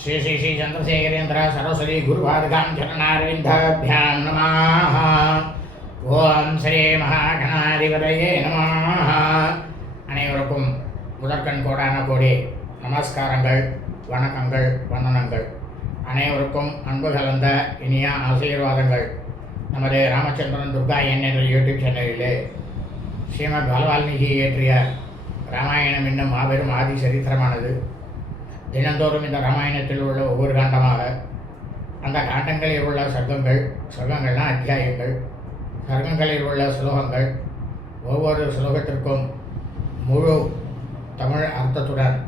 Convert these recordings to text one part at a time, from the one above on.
ஸ்ரீ ஸ்ரீ శ్రీ చంద్రశేఖరేంద్ర సరస్వతి గురుపాదకాం చరణారవిందాభ్యాం నమా ஓம் ஸ்ரீ மகாகணாதிபதையே நம அனைவருக்கும் முதற்கண் கோடான கோடி நமஸ்காரங்கள் வணக்கங்கள் வந்தனங்கள். அனைவருக்கும் அன்பு கலந்த இனிய ஆசீர்வாதங்கள். நமது ராமச்சந்திரன் துர்கா என் என்ற யூடியூப் சேனலிலே ஸ்ரீமத் பகவால்மீகி இயற்றிய ராமாயணம் இன்னும் மாபெரும் ஆதி சரித்திரமானது தினந்தோறும் இந்த ராமாயணத்தில் உள்ள ஒவ்வொரு காண்டமாக அந்த காண்டங்களில் உள்ள சர்க்கங்கள் சர்க்கங்கள்லாம் அத்தியாயங்கள் சர்க்கங்களில் உள்ள ஸ்லோகங்கள் ஒவ்வொரு ஸ்லோகத்திற்கும் முழு தமிழ் அர்த்தத்துடன்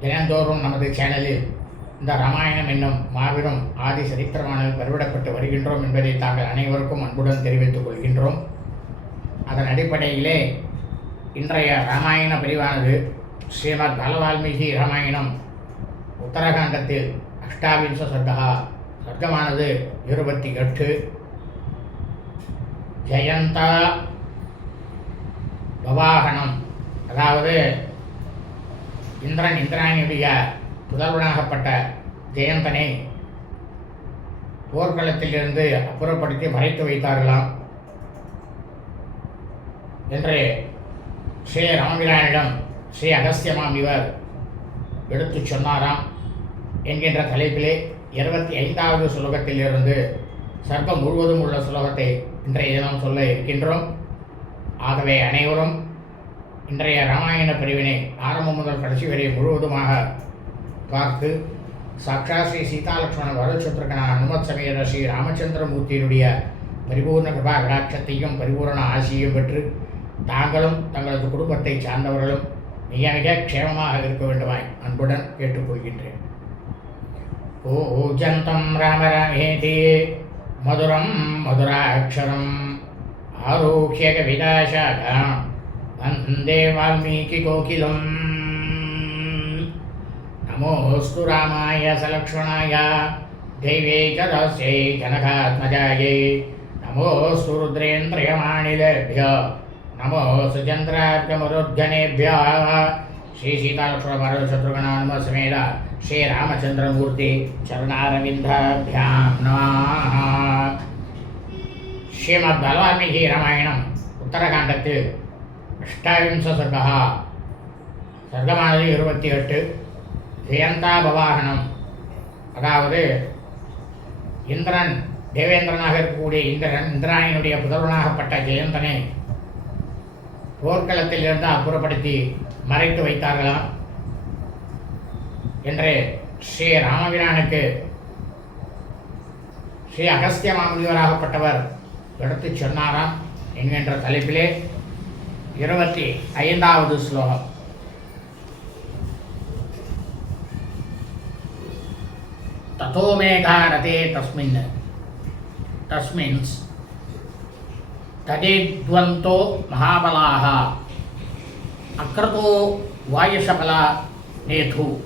தினந்தோறும் நமது சேனலில் இந்த ராமாயணம் என்னும் மாபெரும் ஆதி சரித்திரமானது பெருவிடப்பட்டு வருகின்றோம் என்பதை தாங்கள் அனைவருக்கும் அன்புடன் தெரிவித்துக் கொள்கின்றோம். அதன் அடிப்படையிலே இன்றைய ராமாயண பிரிவானது ஸ்ரீமத் பலவால்மீகி ராமாயணம் உத்தரகாண்டத்தில் அஷ்டாவிம்ச சர்க்கா சர்க்கமானது இருபத்தி எட்டு. ஜெயந்தா பவாகனம் அதாவது இந்திரன் இந்திராணியுடைய புதல்வனாகப்பட்ட ஜெயந்தனை போர்க்களத்திலிருந்து அப்புறப்படுத்தி மறைத்து வைத்தார்களாம். என்று ஸ்ரீ ராமபிரானிடம் ஸ்ரீ அகஸ்தியமாம் இவர் எடுத்துச் சொன்னாராம் என்கின்ற தலைப்பிலே இருபத்தி ஐந்தாவது சுலோகத்திலிருந்து சர்க்கம் முழுவதும் உள்ள சுலோகத்தை இன்றைய தினம் சொல்ல இருக்கின்றோம். ஆகவே அனைவரும் இன்றைய ராமாயண பிரிவினை ஆரம்பம் முதல் கடைசி வரை முழுவதுமாக பார்த்து சாக்ஷா ஸ்ரீ சீதாலட்சுமண வரச்சுத்திரகன அனுமத் சமேத ஸ்ரீ ராமச்சந்திரமூர்த்தியினுடைய பரிபூர்ண கிருபா கடாட்சத்தையும் பரிபூர்ண ஆசியையும் பெற்று தாங்களும் தங்களது குடும்பத்தை சார்ந்தவர்களும் மிக க்ஷேமமாக இருக்க வேண்டுமாய் அன்புடன் கேட்டுக்கொள்கின்றேன். பூஜந்தம் ராமராமேதி மதுரம் மதுராட்சரம் ஆரோக்கிய கவிதாசாகாம் வந்தே வால்மீகி கோகிலம். நமோஸ்து ராமாய சலக்ஷ்மணாய தெய்வே சதஸ்யை ஜனகாத்மஜாயை நமோஸ்து ருத்ரேந்திரியமாணிலேபியோ रुद्रेन्द्रियमाणिलेभ्य नमोऽस्तु चन्द्रार्कमरुद्गणेभ्यः श्रीसीतालक्ष्मणभरतशत्रुघ्नानुमसमेत श्रीरामचन्द्रमूर्ति चरणारविन्दाभ्यां नमः ஸ்ரீமத் ராமாயணம் உத்தரகாண்டத்தில் அஷ்டாவிம்ச சர்க்கா சர்க்கமானது இருபத்தி எட்டு ஜெயந்தா பவாகனம் அதாவது இந்திரன் தேவேந்திரனாக இருக்கக்கூடிய இந்திரன் இந்திராயனுடைய புதல்வனாகப்பட்ட ஜெயந்தனை போர்க்களத்தில் இருந்து அப்புறப்படுத்தி மறைத்து வைத்தார்களாம் என்று ஸ்ரீ ராமபிரானுக்கு ஸ்ரீ அகஸ்திய மாமுனிவராகப்பட்டவர் எடுத்துச் சொன்னாராம் என்கின்ற தலைப்பிலே இருபத்தி ஐந்தாவது ஸ்லோகம் ततो मेघारते तस्मिन् तस्मिन् తదేద్వంతో మహాబలా. అక్రతో వాయుషబల నేథు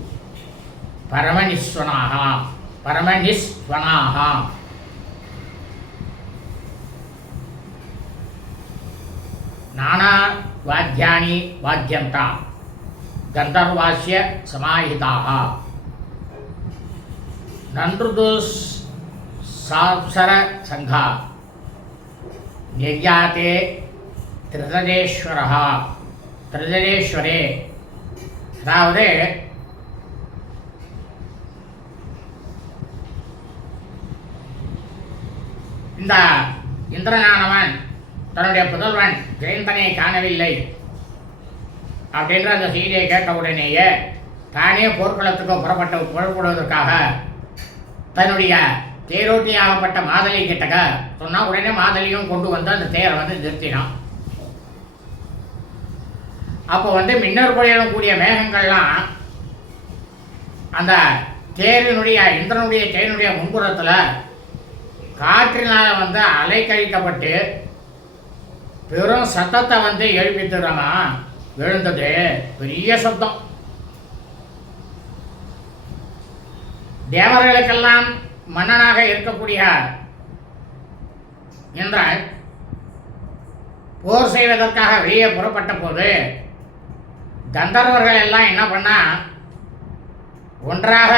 పరమనిస్వనా పరమనిస్వనా నానా వాద్యాన్ని వాద్యంత. గంధర్వాస్య సమాహితా. నన్రుదు సాప్సర సంఘా. நிர்யாத்தே திருதரேஸ்வரா திருதரேஸ்வரே அதாவது இந்த இந்திரஞானவன் தன்னுடைய புதல்வன் ஜெயந்தனை காணவில்லை. அப்படின்ற அந்த செய்தியை கேட்டவுடனேயே தானே போர்க்குளத்துக்கு புறப்பட்டு புறப்படுவதற்காக தன்னுடைய தேரோட்டியாகப்பட்ட மாதளை கிட்டக்க சொன்னா உடனே மாதலியும் கொண்டு வந்து அந்த தேரை வந்து நிறுத்தினான். அப்போ வந்து மின்னர் பொழியலும் கூடிய மேகங்கள்லாம் அந்த தேரினுடைய இந்திரனுடைய தேரினுடைய முன்புறத்தில் காற்றினால் வந்து அலை கழிக்கப்பட்டு பெரும் சத்தத்தை வந்து எழுப்பித்துறாமா விழுந்தது பெரிய சத்தம் தேவர்களுக்கெல்லாம் மன்னனாக இருக்கக்கூடிய என்றால் போர் செய்வதற்காக வெளியே புறப்பட்ட போது கந்தர்வர்கள் எல்லாம் என்ன பண்ணா ஒன்றாக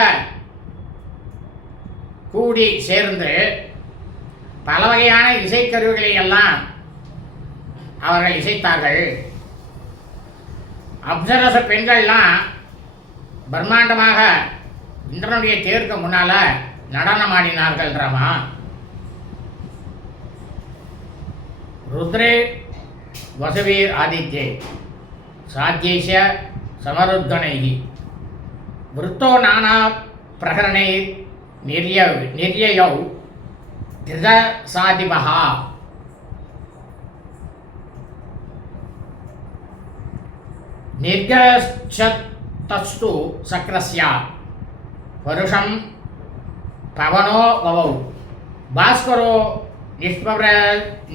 கூடி சேர்ந்து பல வகையான இசைக்கருவிகளை எல்லாம் அவர்கள் இசைத்தார்கள். அப்சரச பெண்கள்லாம் பிரம்மாண்டமாக இந்திரனுடைய தேருக்கு முன்னால நடனமாடினார்கள் రుద్రే వసవీర్ ఆదిత్యే. సాధ్యేశ సమరుద్గణై వృత్తో నానా ప్రహరణై నిర్య నిర్యయౌ ధృత సాదివ నిర్గచ్చత్తస్సు సక్రస్య. పరుషం పవనో వవౌ. భాస్కరో நிஷ்பிர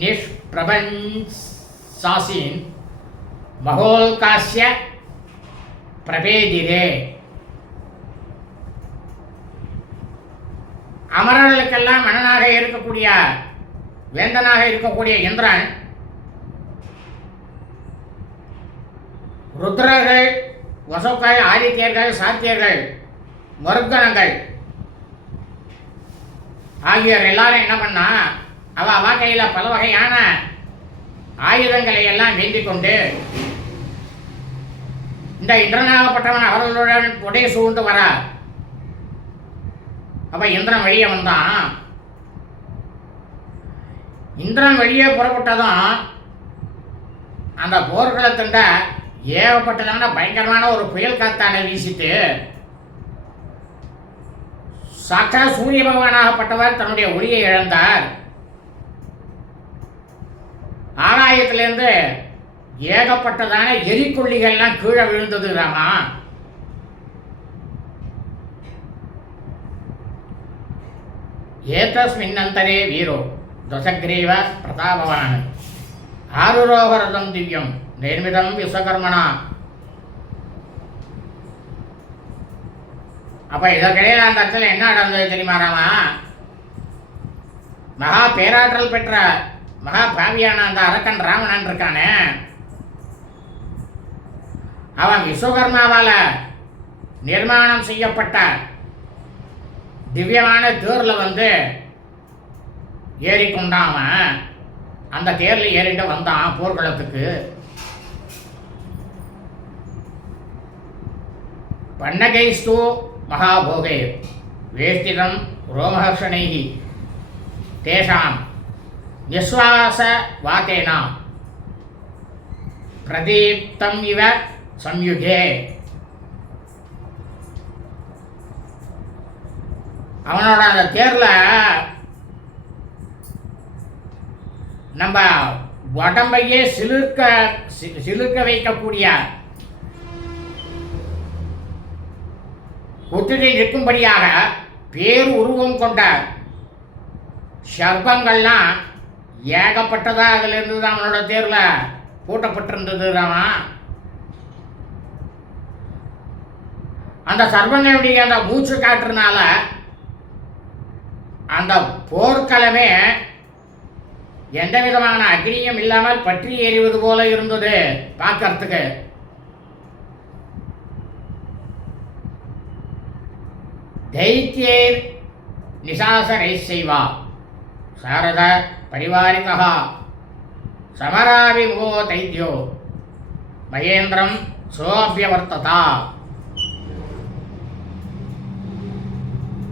நிஷ்பிரபன்சாசீன் மகோல்காசிய பிரபேதிரே அமரர்களுக்கெல்லாம் மன்னனாக இருக்கக்கூடிய வேந்தனாக இருக்கக்கூடிய இந்திரன் ருத்ரர்கள் வசோக்கள் ஆதித்யர்கள் சாத்தியர்கள் மருத்கணங்கள் ஆகியோர் எல்லாரும் என்ன பண்ணால் அவ அவ பல வகையான ஆயுதங்களை எல்லாம் வேண்டிக் கொண்டு இந்த இந்திரனாகப்பட்டவன் அவர்களுடன் உடைய சூழ்ந்து வர அப்ப இந்திரன் வெளியே வந்தான். இந்திரன் வெளியே புறப்பட்டதும் அந்த போர்க்களத்தின் ஏகப்பட்டதான பயங்கரமான ஒரு புயல் காத்தான வீசிட்டு சாக்கா சூரிய பகவானாகப்பட்டவர் தன்னுடைய ஒளியை இழந்தார். ஆகாயத்திலேருந்து ஏகப்பட்டதான எரிக்கொல்லிகள்லாம் கீழே விழுந்தது ராமா. ஏதஸ்மின்னந்தரே வீரோ தசக்ரீவ பிரதாபவான். ஆருரோகரதம் திவ்யம் நிர்மிதம் விஸ்வகர்மனா அப்போ இதற்கிடையில் அந்த இடத்துல என்ன நடந்தது தெரியுமா ராமா? மகா பேராற்றல் பெற்ற மகா பாவியான அந்த அரக்கன் ராவணன் இருக்கானே. அவன் விஸ்வகர்மாவால் நிர்மாணம் செய்யப்பட்ட திவ்யமான தேரில் வந்து ஏறிக்கொண்டான் அந்த தேரில் ஏறிட்டு வந்தான் போர்க்களத்துக்கு. பன்னகைஸ்து மகாபோகே வேஷ்டிதம் ரோமஹர்ஷணைः தேஷாம். நிஸ்வாச வாத்தேனா பிரதீப்தம் இவ சம்யுகே. அவனோட அந்த தேர்ல நம்ம உடம்பையே சிலிர்க்க சிலிர்க்க வைக்கக்கூடிய ஒத்துழை நிற்கும்படியாக பேர் உருவம் கொண்ட சர்பங்கள்லாம் ஏகப்பட்டதா அதுல இருந்து தான் அவனோட தேர்வில் பூட்டப்பட்டிருந்தது ராமா அந்த சர்வங்களுடைய அந்த மூச்சு காற்றுனால அந்த போர்க்களமே எந்த விதமான அக்னியும் இல்லாமல் பற்றி எறிவது போல இருந்தது பார்க்கறதுக்கு. தைத்தியேர் நிசாசரை செய்வா சாரதா பரிவாரிதா சமராவிமுகோ தைத்யோ மகேந்திரம் சோபியவர்த்ததா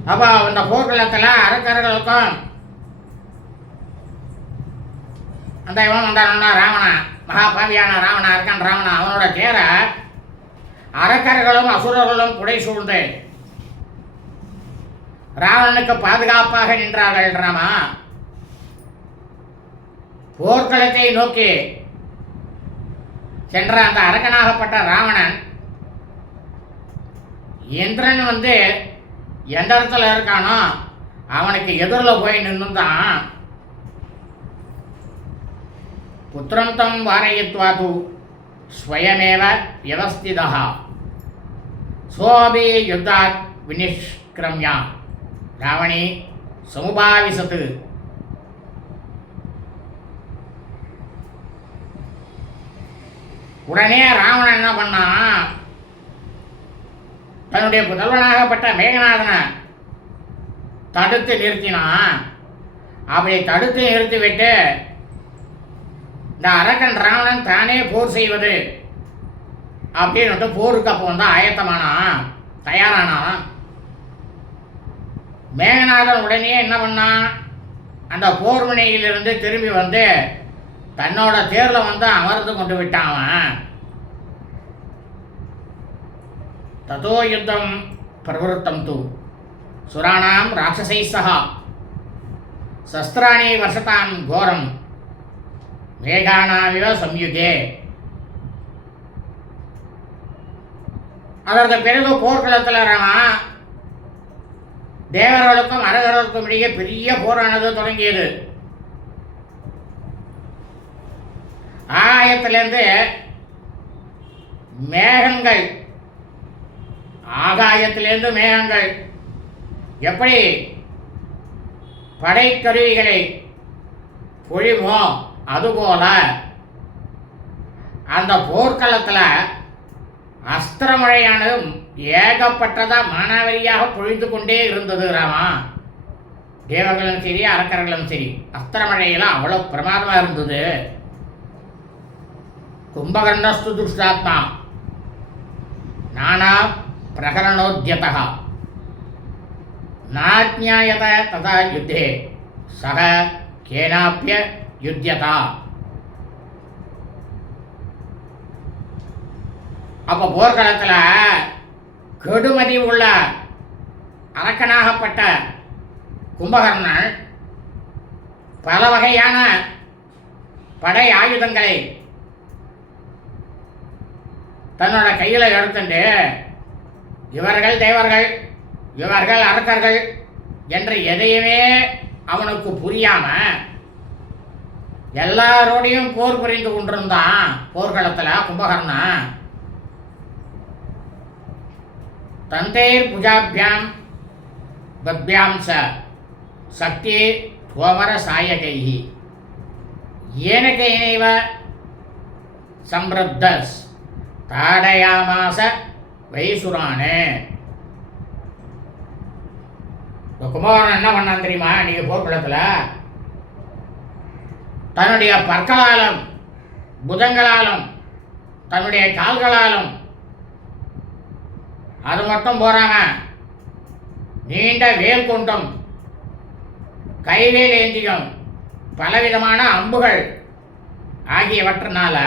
அப்போ இந்த போர்க்களத்தில் அரக்கர்களுக்கும் அந்த இவன் வந்தானா ராவணா மகாபாவியான ராவணா இருக்கான் ராவணா அவனோட தேரை அரக்கர்களும் அசுரர்களும் புடை சூழ்ந்து ராவணனுக்கு பாதுகாப்பாக நின்றார்கள் ராமா. போர்க்களத்தை நோக்கி சென்ற அந்த அரக்கனாகப்பட்ட ராவணன் இந்திரன் வந்து எந்த இடத்துல இருக்கானோ அவனுக்கு எதிரில் போய் நின்றுதான் புத்திரம் தம் வாரயித்வாது ஸ்வயமேவ வியவஸ்திதா சோபி யுத்தாத் வினிஷ்கிரம்யா. ராவணி சமுபாவிசத்து உடனே ராவணன் என்ன பண்ணான்? தன்னுடைய புதல்வனாகப்பட்ட மேகநாதனை தடுத்து நிறுத்தினான். அப்படி தடுத்து நிறுத்திவிட்டு இந்த அரக்கன் ராவணன் தானே போர் செய்வது? அப்படின்னு போருக்கு அப்போ வந்து ஆயத்தமானான் தயாரானான். மேகநாதன் உடனே என்ன பண்ணான்? அந்த போர்மனையிலிருந்து திரும்பி வந்து தன்னோட தேர்ல வந்து அமர்ந்து கொண்டு விட்டான் ததோ யுத்தம் பிரவருத்தம் தூ. சுராணாம் ராட்சசை சகா. சஸ்திராணி வர்ஷதாம் கோரம். மேகானாவிவ சம்யுகே. அதற்கு பிறகு போர்க்களத்தில் ராமன் தேவர்களுக்கும் அரகர்களுக்கும் இடையே பெரிய போரானது தொடங்கியது. ஆகாயத்திலேருந்து மேகங்கள். ஆகாயத்திலேருந்து மேகங்கள். எப்படி? படைக்கருவிகளை பொழிமோ அதுபோல அந்த போர்க்களத்தில் அஸ்திரமழையானது ஏகப்பட்டதாக மானாவரியாக பொழிந்து கொண்டே இருந்தது ராமா. தேவர்களும் சரி அரக்கர்களும் சரி அஸ்திரமழையெல்லாம் அவ்வளோ பிரமாதமாக இருந்தது. கும்பகர்ணஸ்து துஷ்டாத்மா. நானா பிரகரணோத்தியதா நாஜ்ஞாயத ததா யுத்தே. சக கேனாப்பிய யுத்தியதா அப்போ போர்க்களத்தில் கெடுமதி உள்ள அரக்கனாகப்பட்ட கும்பகர்ணன் பல வகையான படை ஆயுதங்களை தன்னோட கையில் எடுத்துட்டு இவர்கள் தேவர்கள் இவர்கள் அரக்கர்கள் என்று எதையுமே அவனுக்கு புரியாம எல்லாரோடையும் போர் புரிந்து கொண்டிருந்தான் போர்க்களத்தில் கும்பகர்ணா. தந்தைர் புஜாபியாம் பத்யாம் ச சக்தி துவமர சாயகை ஏனகைனைவ சம்பிரத்தஸ் தாடயாமாச வைசுரானே. இந்த குமாரன் என்ன பண்ணான் தெரியுமா? நீங்க போர்க்குளத்தில் தன்னுடைய பற்களாலும் புதங்களாலும் தன்னுடைய கால்களாலும் அது மட்டும் போறாங்க. நீண்ட வேல் கொண்டும் கைவேல் ஏந்தியும் பலவிதமான அம்புகள் ஆகியவற்றினால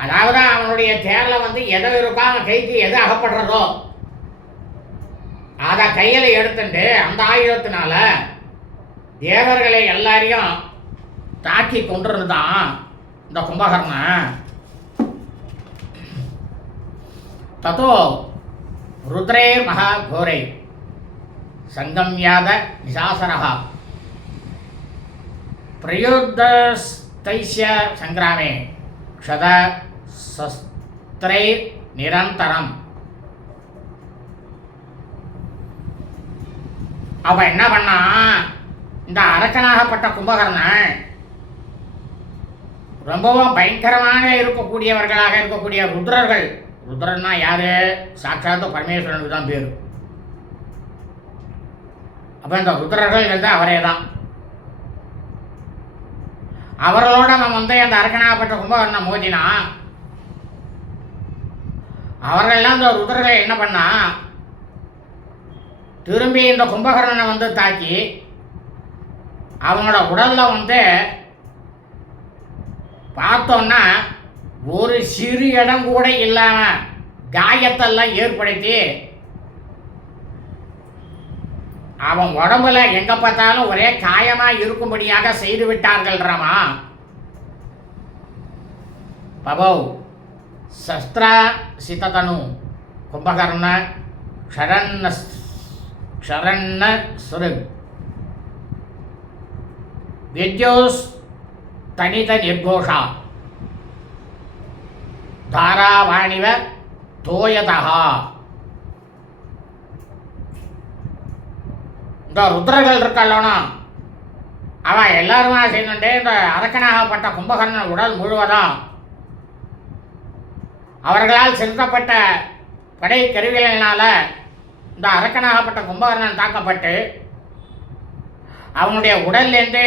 அதாவது அவனுடைய தேரில் வந்து எதை இருக்கோ அவன் கைக்கு எது அகப்படுறதோ அதை கையில் எடுத்துட்டு அந்த ஆயுதத்தினால தேவர்களை எல்லாரையும் தாக்கி கொண்டிருந்தான் இந்த கும்பகர்ணன். தத்தோ ருத்ரே மகா கோரை சங்கம்யாத நிசாசரः பிரயுத்தஸ்தைஸ்ய சங்கிராமே. க்ஷத சஸ்திரை நிரந்தரம். அவ என்ன பண்ணா இந்த அரக்கனாகப்பட்ட கும்பகர்ணன் ரொம்பவும் பயங்கரமாக இருக்கக்கூடியவர்களாக இருக்கக்கூடிய ருத்ரர்கள். ருத்ரன்னா யாரு? சாட்சாத்து பரமேஸ்வரனுக்கு தான் பேர். அப்போ இந்த ருத்ரர்கள் வந்து அவரே தான் அவர்களோட நம்ம வந்து அந்த அரக்கனாகப்பட்ட கும்பகர்ணன் மோதினா அவர்கள்லாம் அந்த ருதர்களை என்ன பண்ணா திரும்பி இந்த கும்பகர்ணனை வந்து தாக்கி அவனோட உடலில் வந்து பார்த்தோன்னா ஒரு சிறு இடம் கூட இல்லாமல் காயத்தெல்லாம் ஏற்படுத்தி அவன் உடம்புல எங்க பார்த்தாலும் ஒரே காயமா இருக்கும்படியாக செய்து விட்டார்கள் ராமா. பபௌ சஸ்திரா சித்ததனு கும்பகர்ண ஷரண்ண ஷரண்ண சுருக் வித்யோஸ் தனித நிர்கோஷா. தாராவாணிவ தோயதா இந்த ருத்ரர்கள் இருக்கல்லோனா அவன் எல்லாருமா செய்யணுண்டே இந்த அரக்கனாகப்பட்ட கும்பகர்ணன் உடல் முழுவதும் அவர்களால் செலுத்தப்பட்ட படை கருவிகளினால் இந்த அரக்கனாகப்பட்ட கும்பகர்ணன் தாக்கப்பட்டு அவனுடைய உடல்லேருந்து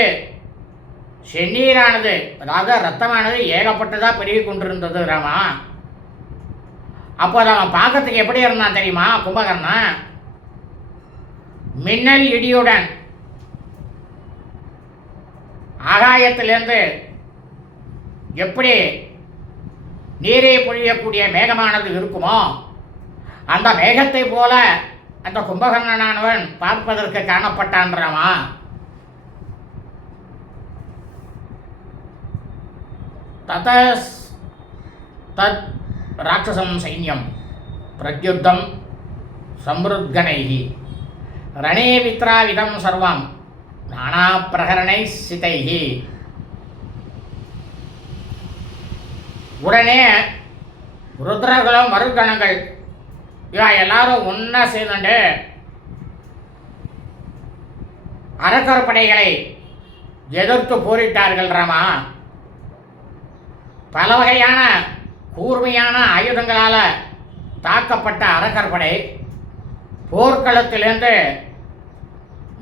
செந்நீரானது அதாவது ரத்தமானது ஏகப்பட்டதாக பெருகி கொண்டிருந்தது ராமா. அப்போது அவன் பார்க்கறதுக்கு எப்படி இருந்தான் தெரியுமா கும்பகர்ணன்? மின்னல் இடியுடன் ஆகாயத்திலிருந்து எப்படி நீரை பொழியக்கூடிய மேகமானது இருக்குமோ அந்த மேகத்தை போல அந்த கும்பகர்ணனானவன் பார்ப்பதற்கு காணப்பட்டான்றாமா ததஸ் தத் ராட்சசம் சைன்யம் பிரத்யுத்தம் சம்ருத்கனைகி. ரணே வித்ராவிதம் சர்வம் நானா பிரகரணை சிதைஹி உடனே ருத்ரகுலம் மருகணங்கள் இவா எல்லாரும் ஒன்றா சேர்ந்துட்டு அரக்கற்படைகளை எதிர்த்து போரிட்டார்கள் ராமா பல வகையான கூர்மையான ஆயுதங்களால் தாக்கப்பட்ட அரக்கற்படை போர்க்களத்திலிருந்து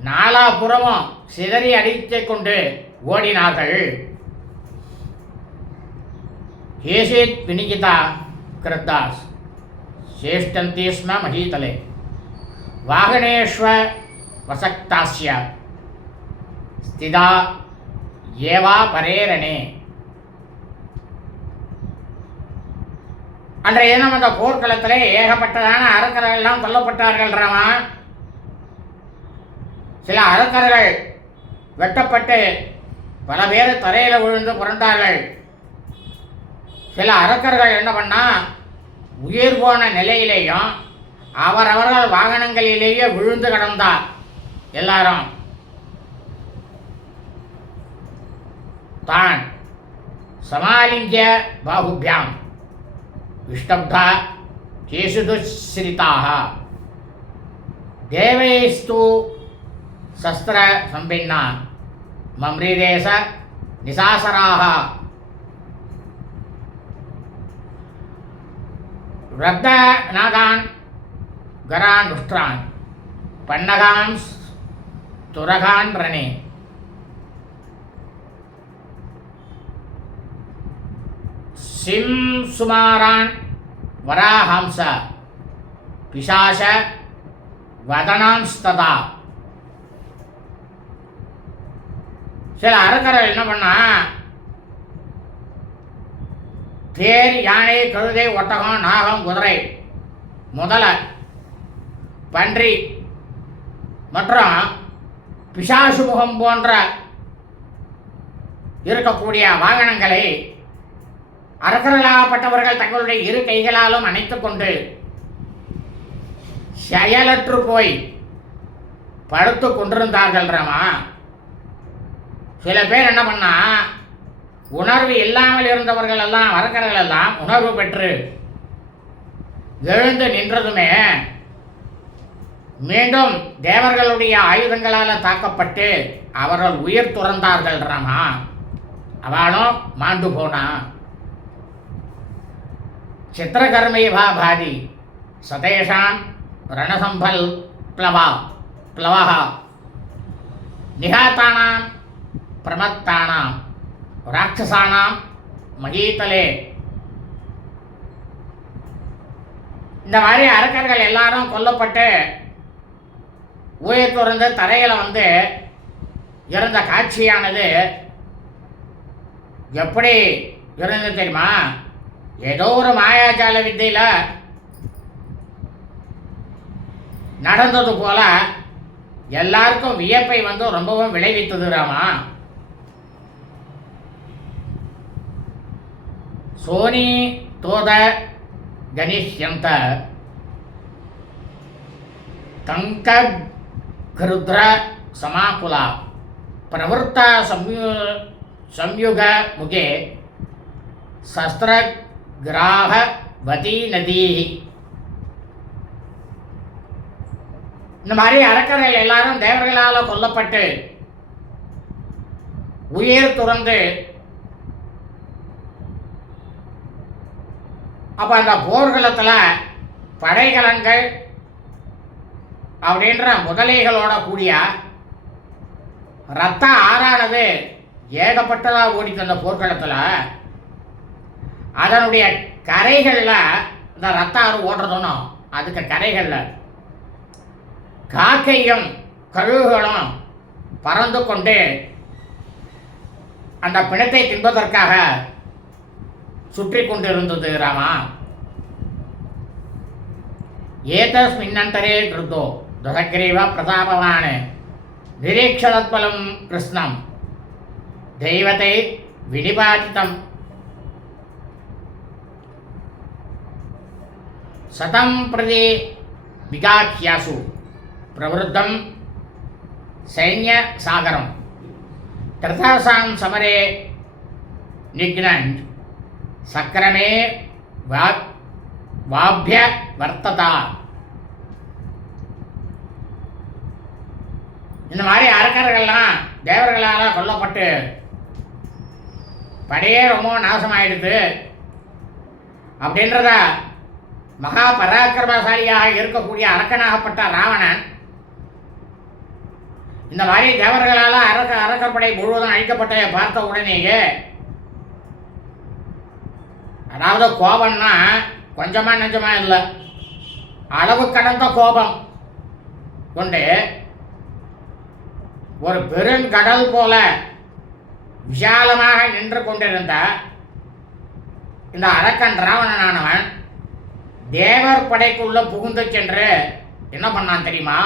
நாலாபுறமும் சிதறி அடித்துக் கொண்டு ஓடினார்கள். கேசித் வினிகிதா கிருத்தாஸ். சேஷ்டந்தி ஸ்ம மகீதலே. வாகனேஷ்வ வசக்தாஸ்ய. ஸ்திதா ஏவா பரேரணே அன்றைய தினம் அந்த போர்க்களத்திலே ஏகப்பட்டதான அரக்கர்கள் எல்லாம் கொல்லப்பட்டார்கள் ராமா. சில அரக்கர்கள் வெட்டப்பட்டு பல பேர் தரையில் விழுந்து புரண்டார்கள். சில அரக்கர்கள் என்ன பண்ணால் உயிர் போன நிலையிலேயும் அவரவர்கள் வாகனங்களிலேயே விழுந்து கிடந்தார். எல்லாரும். தான். சமாலிங்க பாகுபியாம். விஷ்டப்தா கேசுதுஸ்ரிதாக தேவேஸ்து शस्त्र शस्त्रसम्पिन्ना मम्रीदेश निशासराः रक्तनागान् गरानुष्ट्रान् पन्नगान् तुरगान् रणे। सिंसुमारान् वराहंस पिशाश वदनांस्तदा। சில அரக்கர்கள் என்ன பண்ணா தேர் யானை கழுதை ஒட்டகம் நாகம் குதிரை முதல பன்றி மற்றும் பிசாசு முகம் போன்ற இருக்கக்கூடிய வாகனங்களை அரசர்களாகப்பட்டவர்கள் தங்களுடைய இரு கைகளாலும் அணைத்து கொண்டு செயலற்று போய் படுத்து கொண்டிருந்தார்கள் ராமா. சில பேர் என்ன பண்ணால் உணர்வு இல்லாமல் இருந்தவர்கள் எல்லாம் அரக்கர்கள் எல்லாம் உணர்வு பெற்று எழுந்து நின்றதுமே மீண்டும் தேவர்களுடைய ஆயுதங்களால் தாக்கப்பட்டு அவர்கள் உயிர் துறந்தார்கள் ராமா. அவளும் மாண்டு போனான் சித்திரகர்மைவா பாதி. சதேஷான் ரணசம்பல் பிளவா பிளவா நிகாத்தானாம் பிரமத்தானாம் ராட்சசானாம் மகீதலே இந்த மாதிரி அரக்கர்கள் எல்லாரும் கொல்லப்பட்டு உயர்த்துறந்து தரையில் வந்து இருந்த காட்சியானது எப்படி இருந்தது தெரியுமா? ஏதோ ஒரு மாயாஜால வித்தியில் நடந்தது போல எல்லாருக்கும் வியப்பை வந்து ரொம்பவும் விளைவித்ததுராமா சோனி ಸೋನಿ ತೋದ ಗನಿಷ್ಯಂತ ತಂಕ ಗರುದ್ರ ಸಮಾಕುಲ சம்யுக முகே. ಸಂಯುಗ ಮುಖೆ வதி நதி. இந்த மாதிரி அரக்கர்கள் எல்லாரும் தேவர்களால் கொல்லப்பட்டு உயிர் துறந்து அப்போ அந்த போர்க்களத்தில் படைகலன்கள் அப்படின்ற முதலைகளோட கூடிய ரத்த ஆறானது ஏகப்பட்டதாக ஓடிட்டு அந்த போர்க்களத்தில் அதனுடைய கரைகளில் இந்த ரத்த ஆறு ஓடுறதுன்னு அதுக்கு கரைகளில் காக்கையும் கழுகுகளும் பறந்து கொண்டு அந்த பிணத்தை தின்பதற்காக சுற்றி கொண்டிருந்தது ராமா. ஏதஸ்மின்னந்தரே கிருத்தோ துசக்ரீவ பிரதாபவான். நிரீக்ஷதத்பலம் கிருஷ்ணம். தெய்வத்தை விடிபாதித்தம் சதம் பிரதி விகாக்கியாசு பிரவருத்தம் சைன்ய சாகரம் திருதாசாம் சமரே நிக்னன் சக்கரமே வா வாபிய வர்த்ததா. இந்த மாதிரி அரக்கர்கள்லாம் தேவர்களால் கொல்லப்பட்டு படையே ரொம்ப நாசமாயிடுது. அப்படின்றத மகா பராக்கிரமசாலியாக இருக்கக்கூடிய அரக்கனாகப்பட்ட ராவணன் இந்த மாதிரி தேவர்களால் அரக்க அரக்கப்படை முழுவதும் அழிக்கப்பட்டதை பார்த்த உடனேயே அதாவது கோபம்னா கொஞ்சமாக நெஞ்சமாக இல்லை. அளவு கடந்த கோபம் கொண்டு ஒரு பெருங்கடல் போல விசாலமாக நின்று கொண்டிருந்த இந்த அரக்கன் ராவணனானவன் தேவர் படைக்குள்ளே புகுந்து சென்று என்ன பண்ணான் தெரியுமா?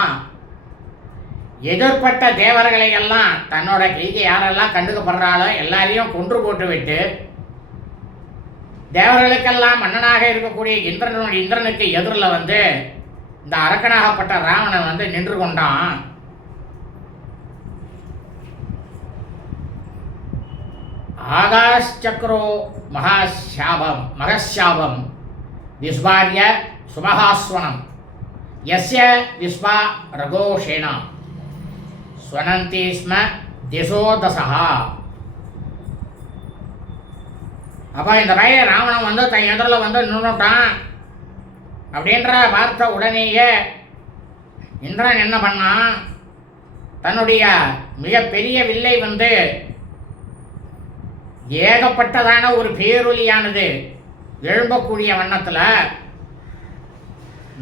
எதிர்ப்பட்ட தேவர்களை எல்லாம் தன்னோட கைக்கு யாரெல்லாம் கண்டுக்கப்படுறாலோ எல்லாரையும் கொன்று போட்டு விட்டு தேவர்களுக்கெல்லாம் மன்னனாக இருக்கக்கூடிய இந்திரனுடைய இந்திரனுக்கு எதிரில் வந்து இந்த அரக்கனாகப்பட்ட ராவணன் வந்து நின்று கொண்டான். ஆகாஷ்சக்ரோ மகாஷாபம் மகஷாபம் விஸ்வாரிய சுமஹாஸ்வனம் எஸ்ய விஸ்வா ரகோஷேனா ஸ்வனந்தி ஸ்ம திசோதசா. அப்போ இந்த பையன் ராவணன் வந்து தன் எதிரில் வந்து நின்றுட்டான் அப்படின்ற பார்த்த உடனேயே இந்திரன் என்ன பண்ணான்? தன்னுடைய மிகப்பெரிய வில்லை வந்து ஏகப்பட்டதான ஒரு பேரொலியானது எழும்பக்கூடிய வண்ணத்தில்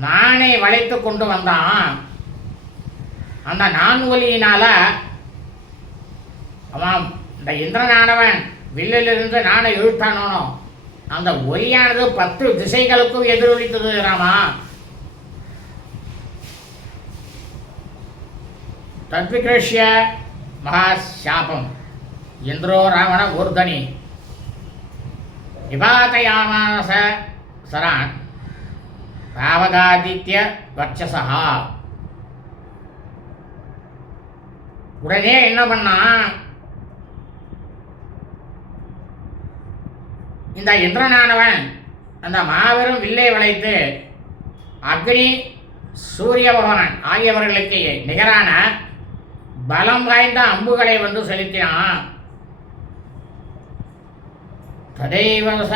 நானே வளைத்து கொண்டு வந்தான். அந்த நான் ஒலியினால் அவன் இந்த இந்திரனானவன் வில்லிலிருந்து நானை இழுத்தானோனோ அந்த ஒலியானது பத்து திசைகளுக்கும் எதிரொலித்தது ராமா. தத்விகிருஷ்ய மகாசாபம். இந்திரோ ராவண ஊர்தனி. நிபாதயாமாச சரான். ராவகாதித்ய வர்ச்சசா. உடனே என்ன பண்ணான்? இந்த இந்திரனானவன் அந்த மாபெரும் வில்லை வளைத்து அக்னி சூரிய பகவான் ஆகியவர்களுக்கு நிகரான பலம் வாய்ந்த அம்புகளை வந்து செலுத்தினான். ததைவச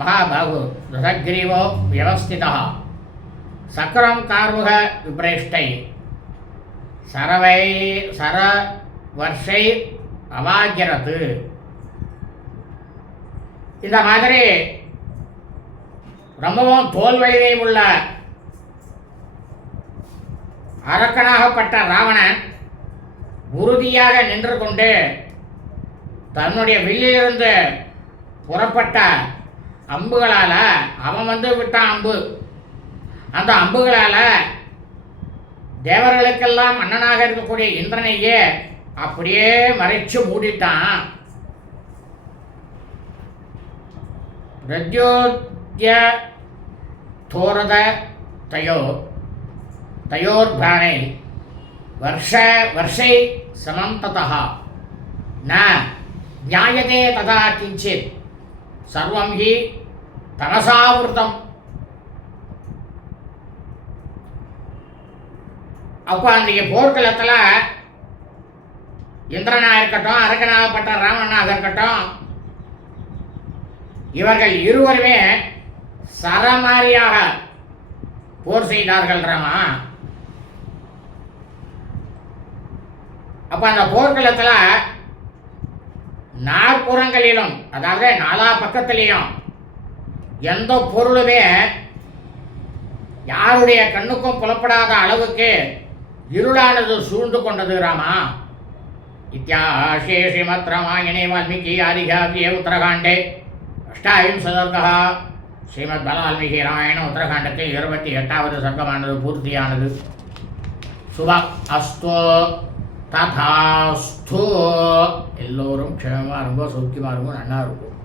மகாபாகு ரசக்ரீவோ வியவஸ்திதா. சக்கரம் கார்முக விப்ரேஷ்டை. சரவை சர வர்ஷை அவாகிரது இந்த மாதிரி ரொம்பவும் தோல்வழிவை உள்ள அரக்கனாகப்பட்ட ராவணன் உறுதியாக நின்று கொண்டு தன்னுடைய வில்லிலிருந்து புறப்பட்ட அம்புகளால் அவன் வந்து விட்டான் அம்பு. அந்த அம்புகளால் தேவர்களுக்கெல்லாம் மன்னனாக இருக்கக்கூடிய இந்திரனையே அப்படியே மறைச்சு மூடிட்டான். பிரத்யோத்ய தோரத தயோ तयोर्घ्राणे वर्ष वर्षै समं ततः न ज्ञायते तथा किञ्चित् सर्वं हि तमसावृतम् அப்போ அன்றைக்கு போர்க்களத்தில் இந்திரனாக இருக்கட்டும் அரக்கனாகப்பட்ட ராவணனாக இருக்கட்டும் இவர்கள் இருவருமே சரமாரியாக போர் செய்தார்கள் ராமா. அப்போ அந்த போர்க்களத்தில் நாற்புறங்களிலும் அதாவது நாலா பக்கத்திலையும் எந்த பொருளுமே யாருடைய கண்ணுக்கும் புலப்படாத அளவுக்கு இருளானது சூழ்ந்து கொண்டது ராமா. இத்தியாசே ஸ்ரீமத் ராமாயணே வால்மீகி ஆதிகாவியே உத்தரகாண்டே. அஷ்டாவிம்சதர்கா ஸ்ரீமத் பலவால்மீகி ராமாயணம் உத்தரகாண்டத்தில் இருபத்தி எட்டாவது சர்க்கமானது பூர்த்தியானது சுப அஸ்தோ ததாஸ்தோ எல்லோரும் க்ஷமமாக இருக்கும் சௌக்கியமாக இருக்கும் நல்லா இருக்கும்